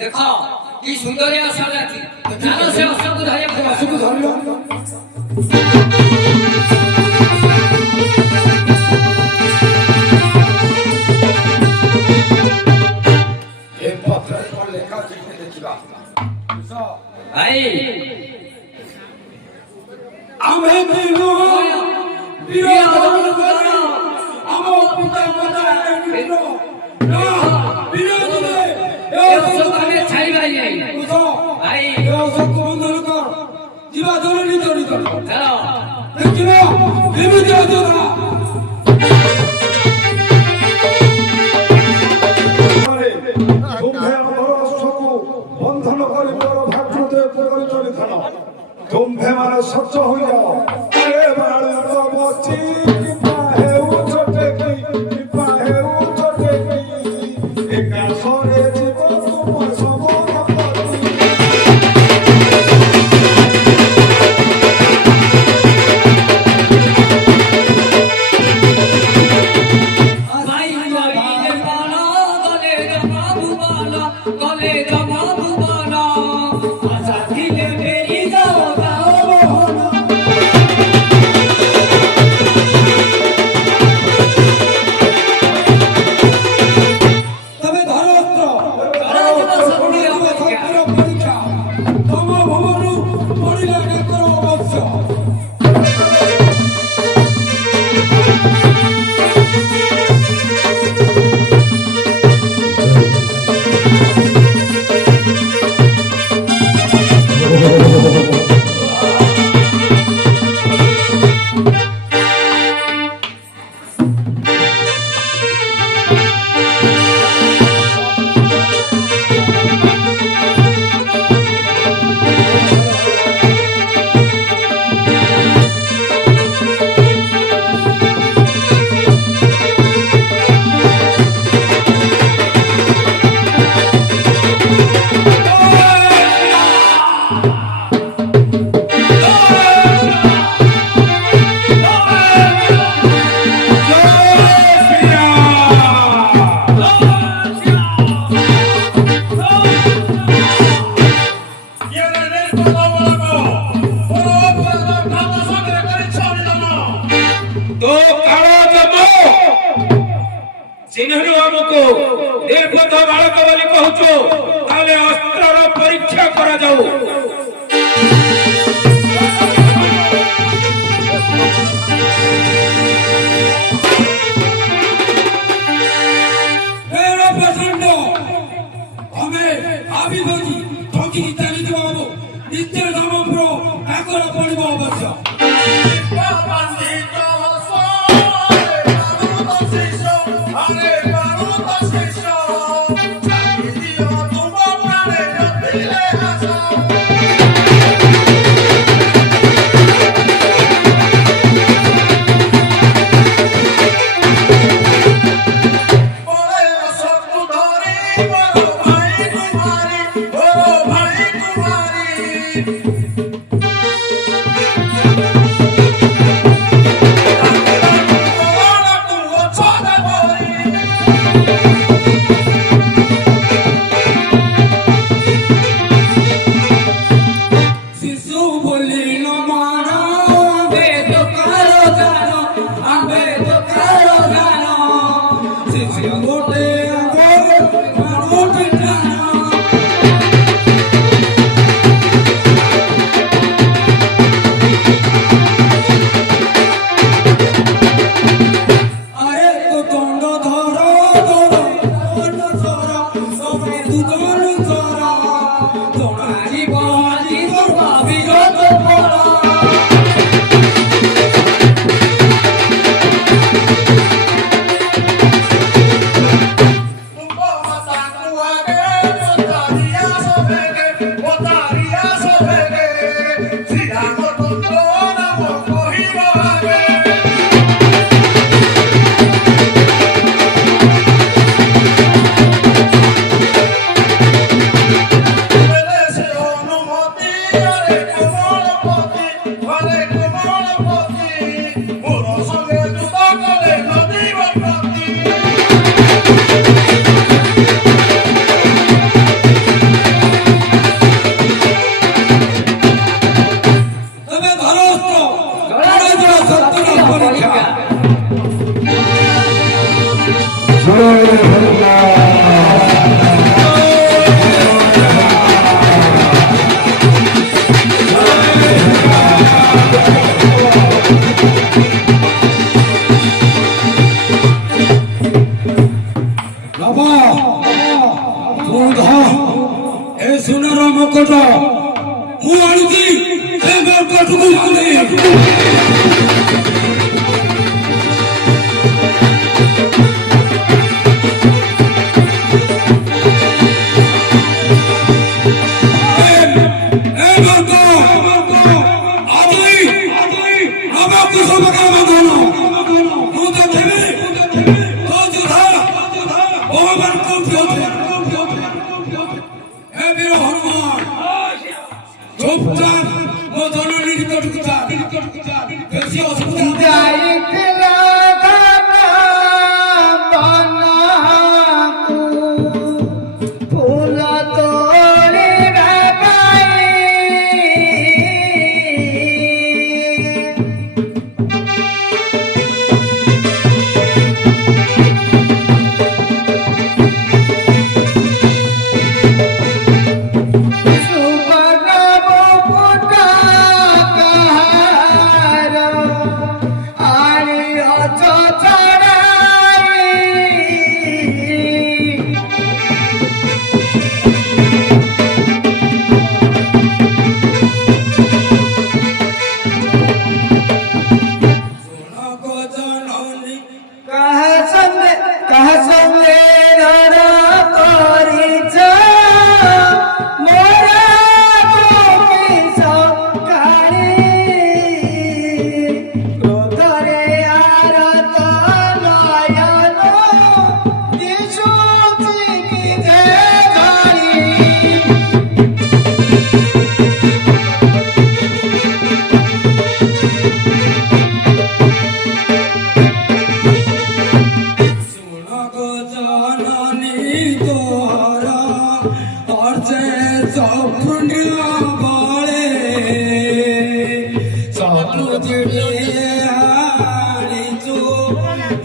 ଦେଖ କି ସୁନ୍ଦରିଆ ସଜାତି ଚାଲ ସେ ଅଶୋକ ଧରିବା ଅଶୋକ ଧରିବା ଏ ପତ୍ରରେ କଣ ଲେଖା ଅଛି ଟିକେ ଦେଖିବା ଭାଇ ଆମେ ଦିନ ବିରୋଧ କର ଆମ ପିତା ମାତା ବିରୋଧରେ ଛାଡ଼ିବା ଭାଇ ବନ୍ଧନ କର ଯିବା ଜରୁରୀ ଜଡ଼ିତ ଚାଲ ଦେଖିବା ଏମିତି ଯୋଜନା ତୁମ୍ଭେ ଆମର ଅଶ୍ୱକୁ ବନ୍ଧନ କରି ମୋର ଭାତୃଦେବକୁ କରି ଚଳିଥାନ ତୁମ୍ଭେ ମାନେ ସଚ୍ଚ ହୋଇଯାଅ ଆରେ ବାଳକ ବଚି କିପା ହେଉଛ ଟେକି କିପା ହେଉଛ ଟେକି ଏକା ସରେ ଯିବ ତୁମ ସମନପତି ଭାଇ ଗଲେ ଜମା ଭୁବନ ଆଶା ଥିଲେ ଫେରି ଯାଅ ଗାଓ ମୋହନ ତମେ ଧରତ୍ର ପରୀକ୍ଷା ତମ ଭବନରୁ ପଡ଼ିଲା ଡାକ୍ତର ଅବଶ୍ୟ ନିର୍ବୁଦ୍ଧ ବାଳକ ବୋଲି କହୁଛୁ, ତାହେଲେ ଅସ୍ତ୍ରର ପରୀକ୍ଷା କରାଯାଉ।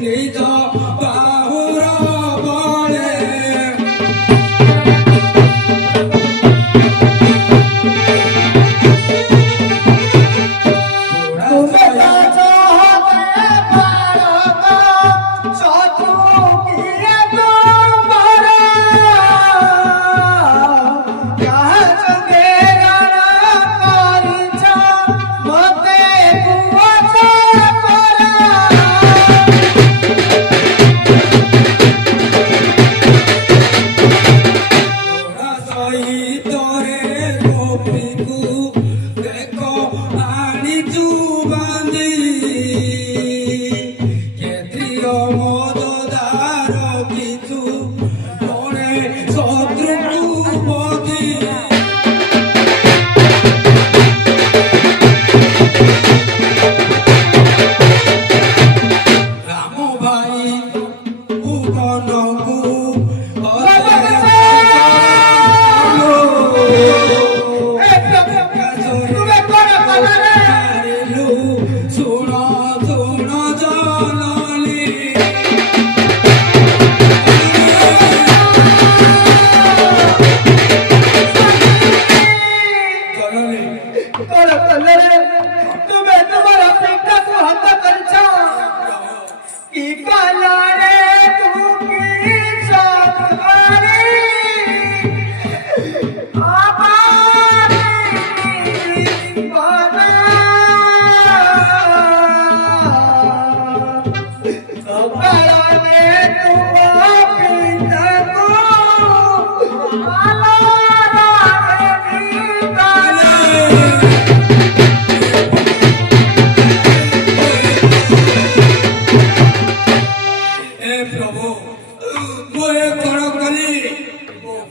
Kita bahura bole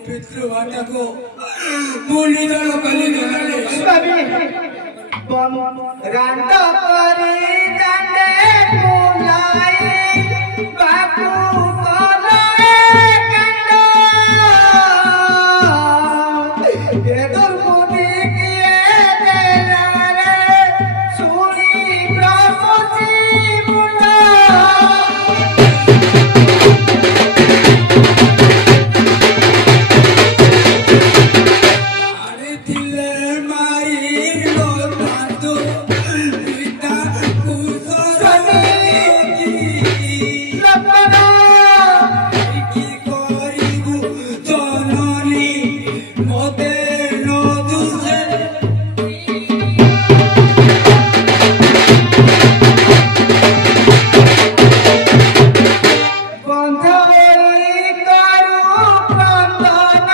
ପିତୃମାତାକୁ ମୁଁ ନିଧନ କଲି ଜଣାଲେ ରାଣ୍ଡ କରି ଜାଣ୍ଡେ ବୁଲାଇ ବାବୁ କଲେ କାଣ୍ଡ ଏ ଦୁର୍ବୁଦ୍ଧି କିଏ ଦେଲା ରେ ଶୁଣି ପ୍ରଭୁଛି ମୁଣ୍ଡ ଆଣିଥିଲେ ମାରିଲ ତାନ୍ତୁ ପିତା କୁଶଳୀ ଲପନ କି କରିବୁ ଜନନୀ ମୋତେ ନ ଦୁଷେ ବନ୍ଧଇ କରୁ କ୍ରନ୍ଦନ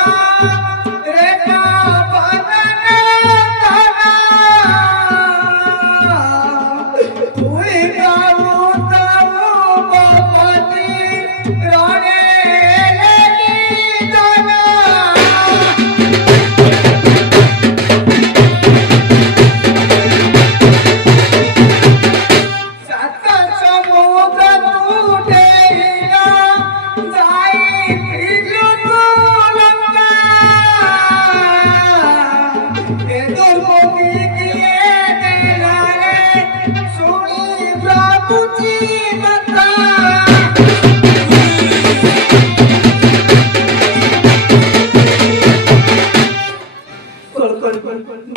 ରେଖା ବଦନ ତୁଇ ଗାଉ ତୁ ବପତି ରଣେ ନିଧନ ସାତ ସମୁଦ୍ର ତୁଟେଇଲା ଯାଇଥିଲୁ ତୁ ଲଙ୍କା ଏ ଦୁର୍ବୁଦ୍ଧି କିଏ ଦେଲା ରେ ଶୁଣି ପ୍ରଭୁଛି କଥା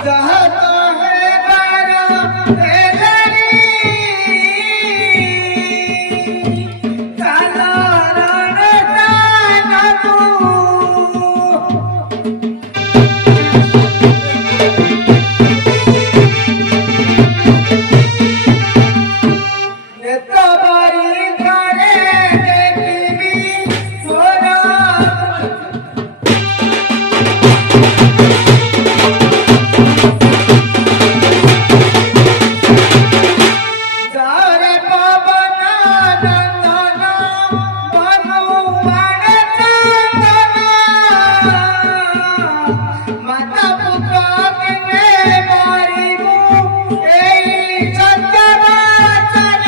ଯାହା ହେବାର ହେଲାଣି କାଲର ଦାନକୁ ନେତବାରି ଘରେ ଦେଖିବି ମୋର ଯାରେ ପବନ ନନ୍ଦନ ବନୁଆଣେ ଚନ୍ଦନ ମାତା ପୁତ୍ର ଦିନେ ମରିବୁ ଏଇ ସତ୍ୟ ବଚନ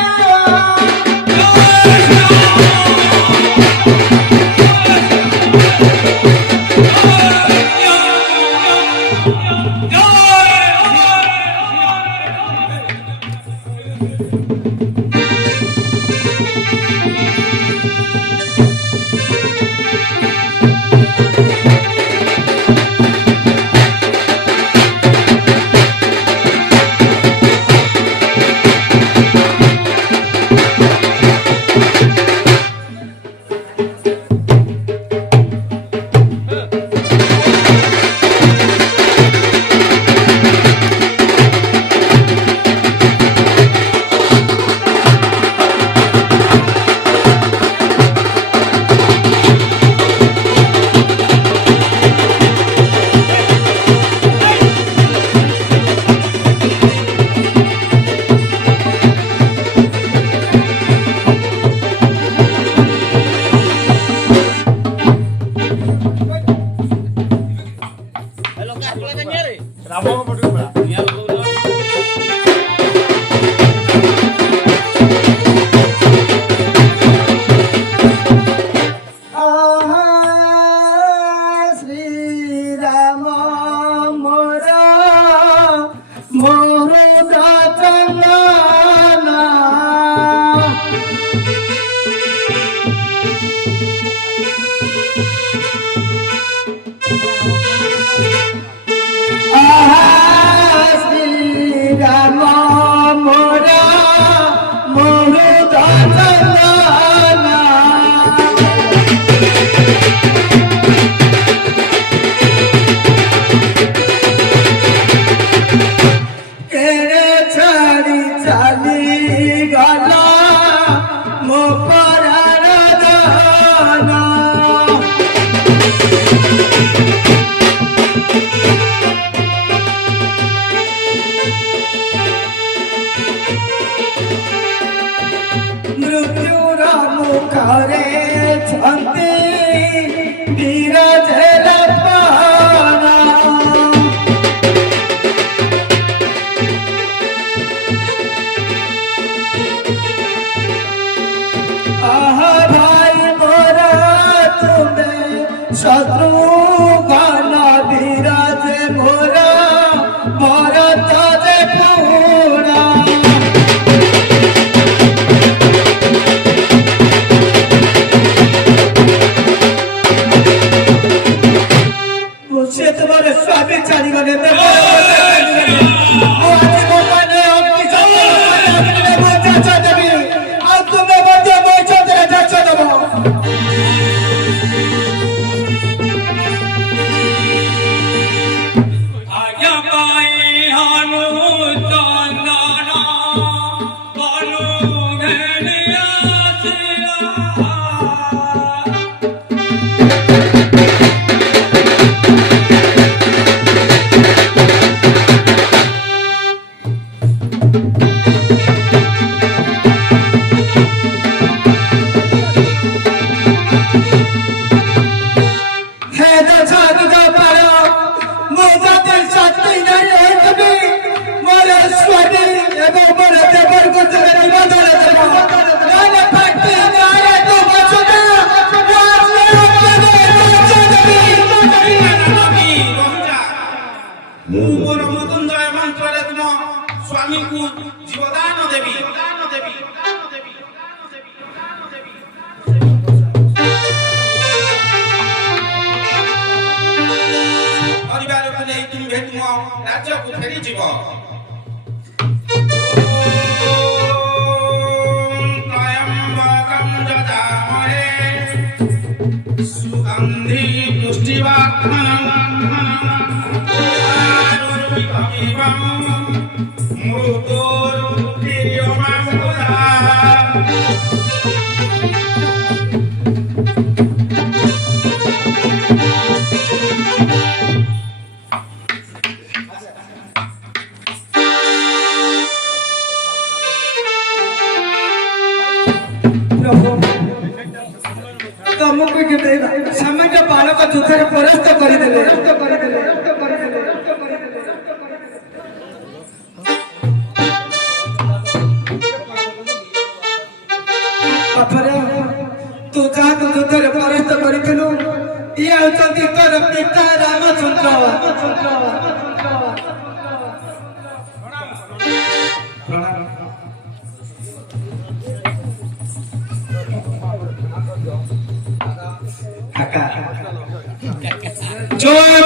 ଶ୍ରୀରାମ ମୋର ମୋର ଚନ୍ଦନ ଶ୍ରୀରାମ ମୋର ମୋର ଚନ୍ଦନ কেড়ে ছাড়ি চালি গলা মো পরার ধন মৃত্যুর মুখরে ছন্তি বীর ঝেলা শত্রু গানা বিরাজে মোরা ভরত যে পুরা সে তোমার স্বামী চালি গেলে আজ্ঞা পাই হানু চন্দন বনু ঘেনে আসিয়া ସ୍ୱାମୀଙ୍କୁ ଜୀବଦାନ ଦେବି ପରିବାରକୁ ନେଇ ତୁମେ ତୁମ ରାଜ୍ୟକୁ ଫେରିଯିବ ତ୍ରୟମ୍ବକଂ ଯଜାମହେ ସୁଗନ୍ଧି ପୁଷ୍ଟିବର୍ଧନଂ ତମକୁ କେତେ ସାମାନ୍ୟ ବାଳକ ଯୁଦ୍ଧରେ ପରାସ୍ତ କରିଦେଲେ ତୁ ଯାହାକୁ ଯୁଦ୍ଧରେ ପରାସ୍ତ କରିଥିଲୁ ଇଏ ହେଉଛନ୍ତି ତୋର ପିତା ରାମଚନ୍ଦ୍ର জয়